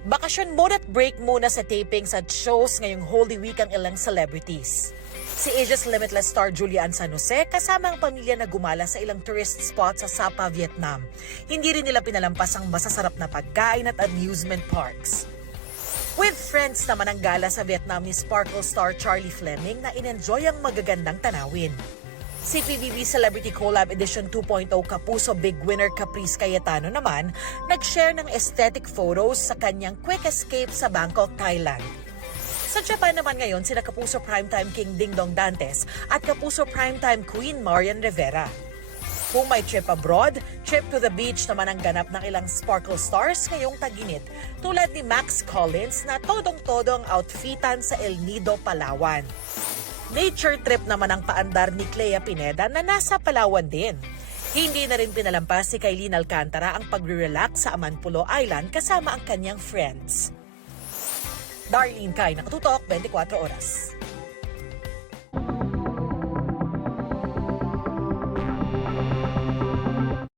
Bakasyon muna at break muna sa tapings at shows ngayong Holy Week ang ilang celebrities. Si Asia's Limitless star Julian San Jose kasama ang pamilya na gumala sa ilang tourist spots sa Sapa, Vietnam. Hindi rin nila pinalampas ang masasarap na pagkain at amusement parks. With friends naman ang gala sa Vietnam ni Sparkle star Charlie Fleming na in-enjoy ang magagandang tanawin. Si PBB Celebrity Collab Edition 2.0 Kapuso Big Winner Caprice Cayetano naman nag-share ng aesthetic photos sa kanyang quick escape sa Bangkok, Thailand. Sa Japan naman ngayon sina Kapuso Primetime King Dingdong Dantes at Kapuso Primetime Queen Marian Rivera. Kung may trip abroad, trip to the beach naman ang ganap ng ilang Sparkle stars ngayong tag-init tulad ni Max Collins na todong-todo ang outfitan sa El Nido, Palawan. Nature trip naman ang paandar ni Clea Pineda na nasa Palawan din. Hindi na rin pinalampas si Kailin Alcantara ang pagre-relax sa Amanpulo Island kasama ang kanyang friends. Darlene Kai, Nakatutok, 24 Oras.